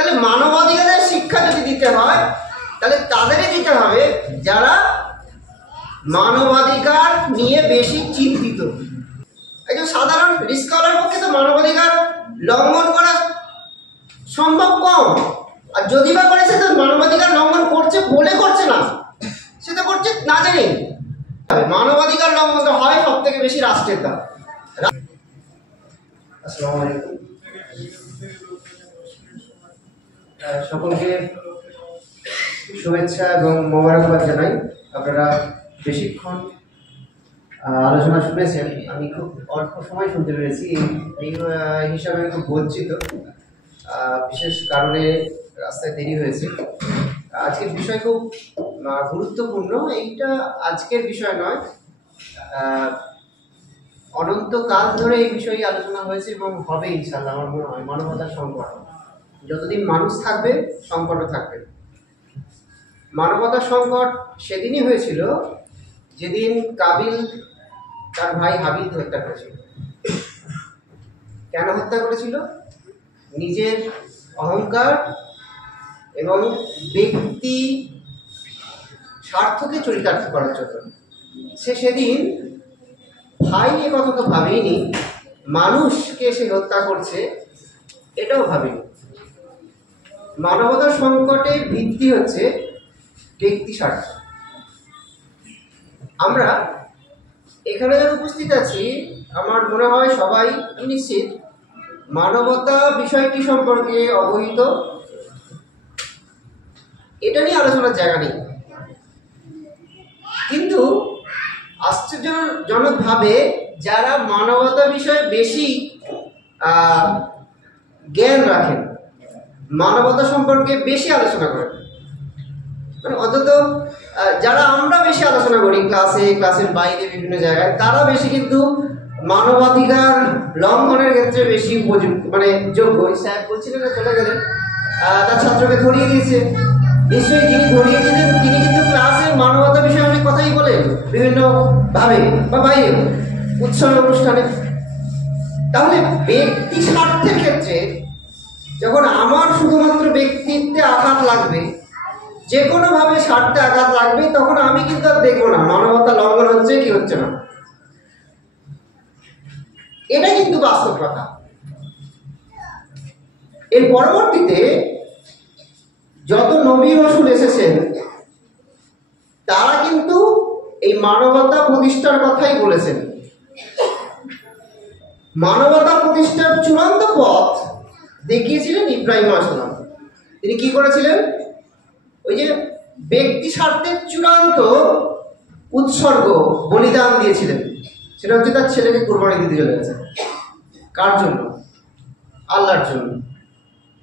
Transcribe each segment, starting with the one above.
তাহলে মানবাধিকারের শিক্ষা যদি দিতে হয় তাহলে তাদেরই দিতে হবে যারা মানবাধিকার নিয়ে বেশি চিন্তিত। একজন সাধারণ রিস্কওয়ালার পক্ষে তো মানবাধিকার লঙ্ঘন করা সম্ভব কম, আর যদি বা করেছে তো মানবাধিকার লঙ্ঘন করছে বলে করছে না, সে তো করছে না জানি। মানবাধিকার লঙ্ঘন তো হয় সব থেকে বেশি রাষ্ট্রের দ্বারা। আসসালামু আলাইকুম, সকলকে শুভেচ্ছা এবং মোবারকবাদ জানাই। আপনারা বেশিক্ষণ আলোচনা শুনেছেন, আমি খুব অল্প সময় শুনতে পেরেছি, এই হিসাবে আমি খুব বঞ্চিত। বিশেষ কারণে রাস্তায় দেরি হয়েছে। আজকের বিষয় খুব গুরুত্বপূর্ণ। এইটা আজকের বিষয় নয়, অনন্তকাল ধরে এই বিষয়ে আলোচনা হয়েছে এবং হবে ইনশাআল্লাহ। আমার মনে হয় মানবতার সংকট, যতদিন মানুষ থাকবে সংকটও থাকবে। মানবতার সংকট সেদিনই হয়েছিল যেদিন কাবিল তার ভাই হাবিলকে হত্যা করেছিল। কেন হত্যা করেছিল? নিজের অহংকার এবং ব্যক্তি স্বার্থকে চরিতার্থ করার জন্য। সে সেদিন ভাই এ কথা তো ভাবেনি, মানুষকে সে হত্যা করছে এটাও ভাবেনি। মানবতার সংকটের ভিত্তি হচ্ছে ব্যক্তি স্বার্থ। আমরা এখানে যারা উপস্থিত আছি, আমার মনে হয় সবাই নিশ্চিত মানবতা বিষয়টি সম্পর্কে অবহিত। এটা নিয়ে আলোচনার জায়গা নেই, কিন্তু আশ্চর্যজনকভাবে যারা মানবতা বিষয়ে বেশি জ্ঞান রাখেন, মানবতা সম্পর্কে বেশি আলোচনা করেন, মানে অন্তত যারা আমরা বেশি আলোচনা করি ক্লাসের বাইরে বিভিন্ন জায়গায়, তারা বেশি কিন্তু মানবাধিকার লঙ্ঘনের ক্ষেত্রে বেশি উপযুক্ত, মানে যোগ্য। স্যার বলছিলেন না, চলে গেলেন, তার ছাত্রকে ধরিয়ে দিয়েছে। নিশ্চয়ই যিনি ধরিয়ে দিয়েছেন তিনি কিন্তু ক্লাসে মানবতা বিষয়ে অনেক কথাই বলেন বিভিন্ন ভাবে বা বাইরে উৎসব অনুষ্ঠানে। তাহলে ব্যক্তি স্বার্থের ক্ষেত্রে যখন আমার শুধুমাত্র ব্যক্তিত্বে আঘাত লাগবে, যে কোনোভাবে স্বার্থে আঘাত লাগবে, তখন আমি কিন্তু আর দেখবো না মানবতা লঙ্ঘন হচ্ছে কি হচ্ছে না। এটা কিন্তু বাস্তব কথা। এর পরবর্তীতে যত নবী রাসূল এসেছেন তারা কিন্তু এই মানবতা প্রতিষ্ঠার কথাই বলেছেন। মানবতা প্রতিষ্ঠার চূড়ান্ত পথ দেখিয়েছিলেন ইব্রাহিম আলাইহিস সালাম। তিনি কি করেছিলেন? ওই যে ব্যক্তি স্বার্থের চূড়ান্ত উৎসর্গ, বলিদান দিয়েছিলেন। সেটা হচ্ছে তার ছেলেকে কুরবানি দিতে চলে গেছে। কার জন্য? আল্লাহর জন্য।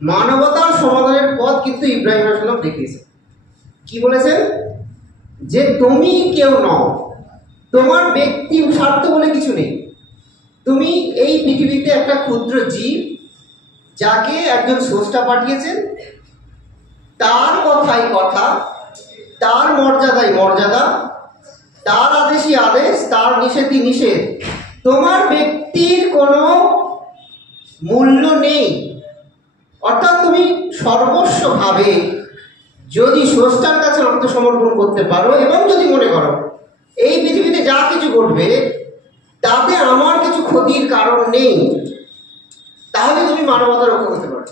মানবতার সমাধানের পথ কিন্তু ইব্রাহিম আলাইহিস সালাম দেখিয়েছে। কি বলেছেন? যে তুমি কেউ নও, তোমার ব্যক্তি স্বার্থ বলে কিছু নেই। তুমি এই পৃথিবীতে একটা ক্ষুদ্র জীব, যাকে একজন স্রষ্টা পাঠিয়েছেন, তার কথাই কথা, তার মর্যাদাই মর্যাদা, তার আদেশই আদেশ, তার নিষেধই নিষেধ। তোমার ব্যক্তির কোনো মূল্য নেই। অর্থাৎ তুমি সর্বস্বভাবে যদি স্রষ্টার কাছে আত্মসমর্পণ করতে পারো এবং যদি মনে করো এই পৃথিবীতে যা কিছু ঘটবে তাতে আমার কিছু ক্ষতির কারণ নেই, তাহলে তুমি মানবতা রক্ষা করতে পারো।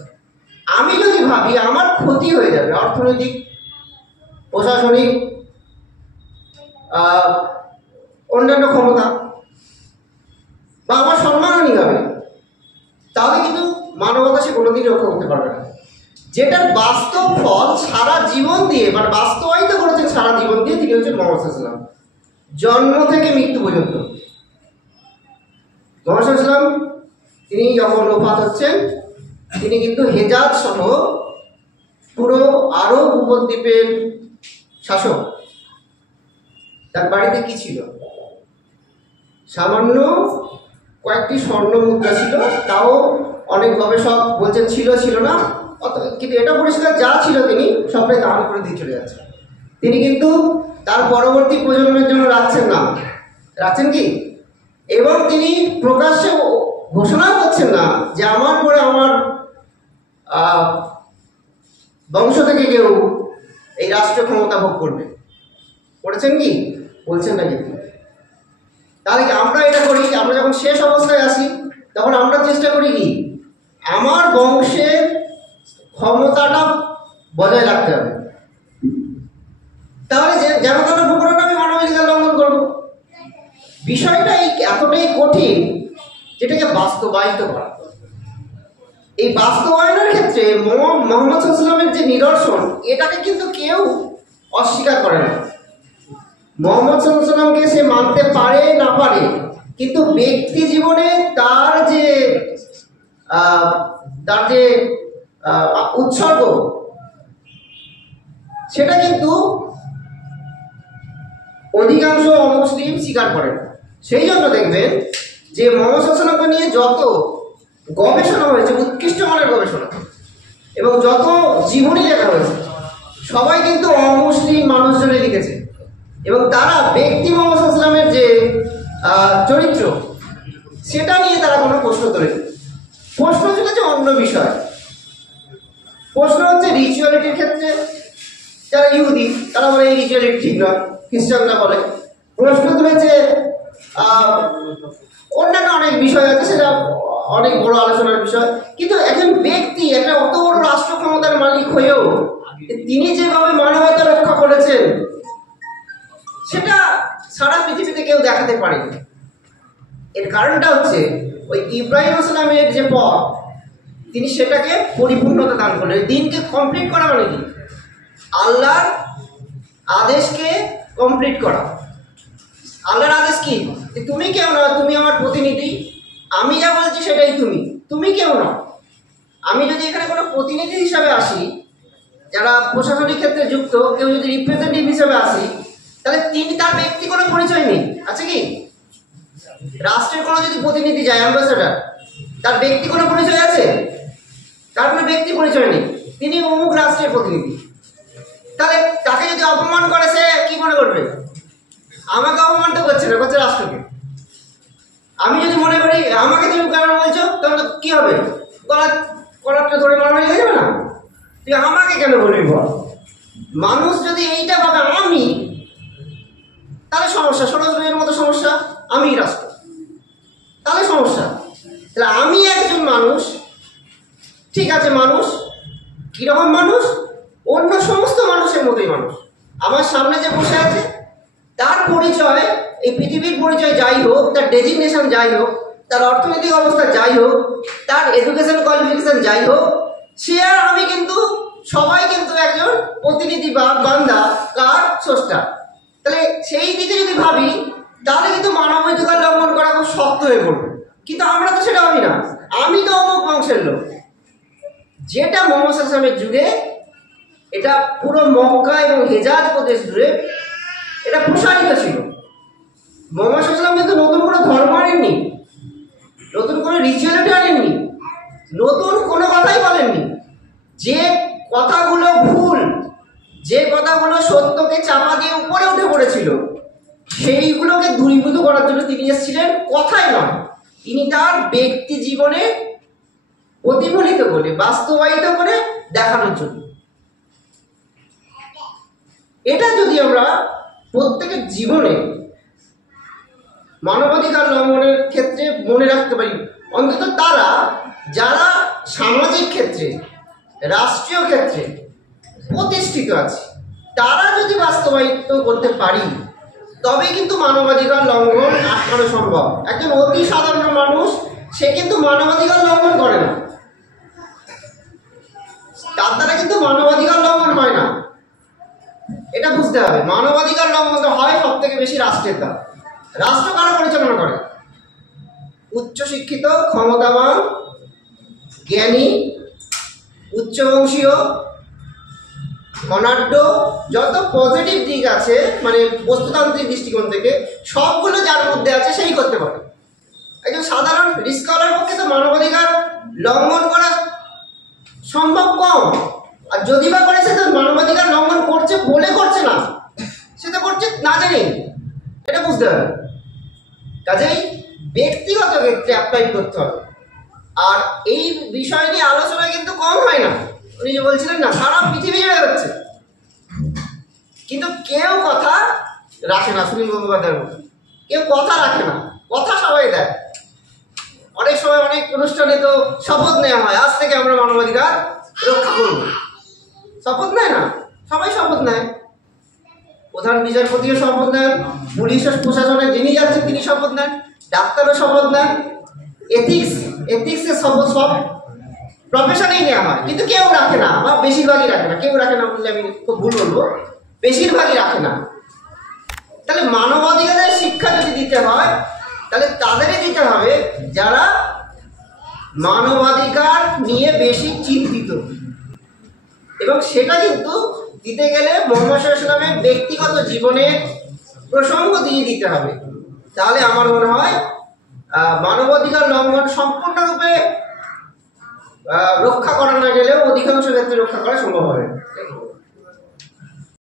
আমি যদি ভাবি আমার ক্ষতি হয়ে যাবে, অর্থনৈতিক, প্রশাসনিক, অন্যান্য ক্ষমতা, বা আমার সম্মানহানি হবে, তাহলে কিন্তু মানবতা সে কোনোদিন রক্ষা করতে পারবে না। যেটার বাস্তব ফল সারা জীবন দিয়ে, মানে বাস্তবায়িত করেছেন সারা জীবন দিয়ে, তিনি হচ্ছেন মুহাম্মদ সাল্লাল্লাহু আলাইহি ওয়াসাল্লাম। জন্ম থেকে মৃত্যু পর্যন্ত মুহাম্মদ সাল্লাল্লাহু আলাইহি ওয়াসাল্লাম তিনি যখন ওফাত হচ্ছেন, তিনি কিন্তু হেজাজ সহ পুরো আরব উপদ্বীপের শাসক। তার বাড়িতে কি ছিল? সামান্য কয়েকটি স্বর্ণ মুদ্রা ছিল, তাও অনেক গবেষক বলছেন ছিল না, কিন্তু এটা পরিষ্কার যা ছিল তিনি সবটাই দান করে দিয়ে চলে যাচ্ছেন। তিনি কিন্তু তার পরবর্তী প্রজন্মের জন্য রাখছেন না, রাখছেন কি? এবং তিনি প্রকাশ্যে ঘোষণা করছেন না যে আমার পরে আমার বংশ থেকে কেউ এই রাষ্ট্রীয় ক্ষমতা ভোগ করবে। করেছেন কি? বলছেন না কিন্তু। তাহলে কি আমরা এটা করি? আমরা যখন শেষ অবস্থায় আসি তখন আমরা চেষ্টা করি কি আমার বংশের ক্ষমতাটা বজায় রাখতে হবে। তাহলে যেন তেন প্রকারটা আমি মানবাধিকার লঙ্ঘন করবো। বিষয়টা এতটাই কঠিন যেটাকে বাস্তবায়িত করা। এই বাস্তবায়নের ক্ষেত্রে মোহাম্মদ সাল্লামের যে নিদর্শন, এটাকে কিন্তু কেউ অস্বীকার করে না। মোহাম্মদ সাল্লামকে সে মানতে পারে না পারে, কিন্তু ব্যক্তি জীবনে তার যে উৎসর্গ, সেটা কিন্তু অধিকাংশ অমুসলিম স্বীকার করে না। সেই জন্য দেখবেন যে মোহাম্মদ সাল্লামকে নিয়ে যত গবেষণা হয়েছে, উৎকৃষ্ট মানের গবেষণা, এবং যত জীবনী লেখা হয়েছে, সবাই কিন্তু অমুসলিম মানুষজনে লিখেছে। এবং তারা ব্যক্তি মোহাম্মদ সাল্লামের যে চরিত্র, সেটা নিয়ে তারা কোনো প্রশ্ন তোলেনি। প্রশ্ন তুলেছে অন্য বিষয়। প্রশ্ন হচ্ছে রিচুয়ালিটির ক্ষেত্রে। যারা ইহুদি তারা বলে এই রিচুয়ালিটি ঠিক নয়, খ্রিস্টানরা বলে। প্রশ্ন তুলেছে অন্যান্য অনেক বিষয় আছে, সেটা অনেক বড় আলোচনার বিষয়। কিন্তু একজন ব্যক্তি একটা অত বড় রাষ্ট্র ক্ষমতার মালিক হয়েও তিনি যেভাবে মানবতা রক্ষা করেছেন, সেটা সারা পৃথিবীতে কেউ দেখাতে পারেনি। এর কারণটা হচ্ছে ওই ইব্রাহিম আসলামের যে পথ, তিনি সেটাকে পরিপূর্ণতা দান করলেন। দিনকে কমপ্লিট করা মানে কি? আল্লাহর আদেশকে কমপ্লিট করা। আল্লাহর আদেশ কি? তুমি কেউ না, তুমি আমার প্রতিনিধি, আমি যা বলছি সেটাই তুমি কেউ না। আমি যদি এখানে কোনো প্রতিনিধি হিসাবে আসি, যারা প্রশাসনিক ক্ষেত্রে যুক্ত, কেউ যদি রিপ্রেজেন্টেটিভ হিসাবে আসি, তাহলে তিনি তার ব্যক্তি কোনো পরিচয় নেই, আছে কি? রাষ্ট্রের কোনো যদি প্রতিনিধি যায়, অ্যাম্বাসেডার, তার ব্যক্তি কোনো পরিচয় আছে? তার কোনো ব্যক্তি পরিচয় নেই, তিনি অমুক রাষ্ট্রের প্রতিনিধি। তাহলে তাকে যদি অপমান করে, সে কি মনে করবে? আমাকে অপমান তো করছে না, করছে রাষ্ট্রকে। আমি যদি মনে করি আমাকে তুমি কেন বলছো, তাহলে কি হবে? কলারটা ধরে মারামারি হয়ে যাবে না? তুই আমাকে কেন বলবি বল? মানুষ যদি এইটা ভাবে আমি, তাহলে সমস্যা। 16 মতো সমস্যা। আমি রাষ্ট্র, তাহলে সমস্যা। তাহলে আমি একজন মানুষ, ঠিক আছে, মানুষ কিরকম মানুষ? অন্য সমস্ত মানুষের মতোই মানুষ। আমার সামনে যে বসে আছে, তার পরিচয়, এই পৃথিবীর পরিচয় যাই হোক, তার ডেজিগনেশন যাই হোক, তার অর্থনৈতিক অবস্থা যাই হোক, তার এডুকেশন কোয়ালিফিকেশন যাই হোক, সে আর আমি কিন্তু সবাই কিন্তু একজন প্রতিনিধি বা বান্দা, কার? স্রষ্টা। তাহলে সেই দিকে যদি ভাবি, তাহলে কিন্তু মানবাধিকার লঙ্ঘন করা খুব শক্ত হয়ে পড়বে। কিন্তু আমরা তো সেটা ভাবি না। আমি তো অমুক বংশের লোক। যেটা মোহাম্মদ সাল্লামের যুগে এটা পুরো মক্কা এবং হেজাজ প্রদেশ জুড়ে এটা প্রসারিত ছিল। মোহাম্মদ সাল্লাম কিন্তু নতুন কোনো ধর্ম আনেননি, নতুন কোনো রিচুয়ালিটি আনেননি, নতুন কোনো কথাই বলেননি। যে কথাগুলো ভুল, যে কথাগুলো সত্যকে চাপা দিয়ে উপরে উঠে পড়েছিল, সেইগুলোকে দূরীভূত করার জন্য তিনি এসেছিলেন, কথাই নয়। তিনি তার ব্যক্তি জীবনে প্রতিফলিত করে, বাস্তবায়িত করে দেখানোর জন্য। এটা যদি আমরা প্রত্যেকের জীবনে মানবাধিকার লঙ্ঘনের ক্ষেত্রে মনে রাখতে পারি, অন্তত তারা যারা সামাজিক ক্ষেত্রে, রাষ্ট্রীয় ক্ষেত্রে প্রতিষ্ঠিত আছে, তারা যদি বাস্তবায়িত করতে পারি, তবে কিন্তু মানবাধিকার লঙ্ঘন আটকানো সম্ভব। একজন অতি সাধারণ মানুষ, সে কিন্তু মানবাধিকার লঙ্ঘন করে না, তার দ্বারা কিন্তু মানবাধিকার লঙ্ঘন হয় না। এটা বুঝতে হবে। মানবাধিকার লঙ্ঘন হয় সব থেকে বেশি রাষ্ট্রের দ্বারা। রাষ্ট্র কারা পরিচালনা করে? উচ্চশিক্ষিত, ক্ষমতাবান, জ্ঞানী, উচ্চবংশীয়, ধনাঢ্য, যত পজিটিভ দিক আছে, মানে বস্তুতান্ত্রিক দৃষ্টিকোণ থেকে, সবগুলো যার মধ্যে আছে সেই করতে পারে। একজন সাধারণ রিস্কওয়ালার পক্ষে তো মানবাধিকার লঙ্ঘন করা সম্ভব কম। আর যদি বা করে, সে তো মানবাধিকার লঙ্ঘন করছে বলে করছে না, সে তো করছে না জানি। এটা বুঝতে হবে। কাজেই ব্যক্তিগত ক্ষেত্রে অ্যাপ্লাই করতে হবে। আর এই বিষয় নিয়ে আলোচনা কিন্তু কম হয় না। উনি যে বলছিলেন না সারা পৃথিবী জুড়ে হচ্ছে, কিন্তু কেউ কথা রাখে না। সুনীল গঙ্গোপাধ্যায়ের মতো কেউ কথা রাখে না, কথা সবাই দেয়। অনেক সময় অনেক অনুষ্ঠানে তো শপথ নেওয়া হয়, আজ থেকে আমরা মানবাধিকার রক্ষা করব। শপথ নেয় না, সবাই শপথ নেয়। প্রধান বিচারপতিও শপথ নেন, পুলিশ প্রশাসনের যিনি যাচ্ছেন তিনি শপথ নেন, ডাক্তারও শপথ নেন, এথিক্সের শপথ সব প্রফেশনেই নেওয়া হয়, কিন্তু কেউ রাখে না, বা বেশিরভাগই রাখে না। কেউ রাখে না বললে আমি খুব ভুল বলবো, বেশিরভাগই রাখে না। তাহলে মানবাধিকারের শিক্ষা যদি দিতে হয় তাহলে তাদেরই দিতে হবে যারা মানবাধিকার নিয়ে বেশি চিন্তিত, এবং সেটা কিন্তু দিতে গেলে মোহাম্মদ সাল্লামের ব্যক্তিগত জীবনের প্রসঙ্গ দিয়ে দিতে হবে। তাহলে আমার মনে হয় মানবাধিকার লঙ্ঘন সম্পূর্ণরূপে রক্ষা করা না গেলেও অধিকাংশ ক্ষেত্রে রক্ষা করা সম্ভব হবে।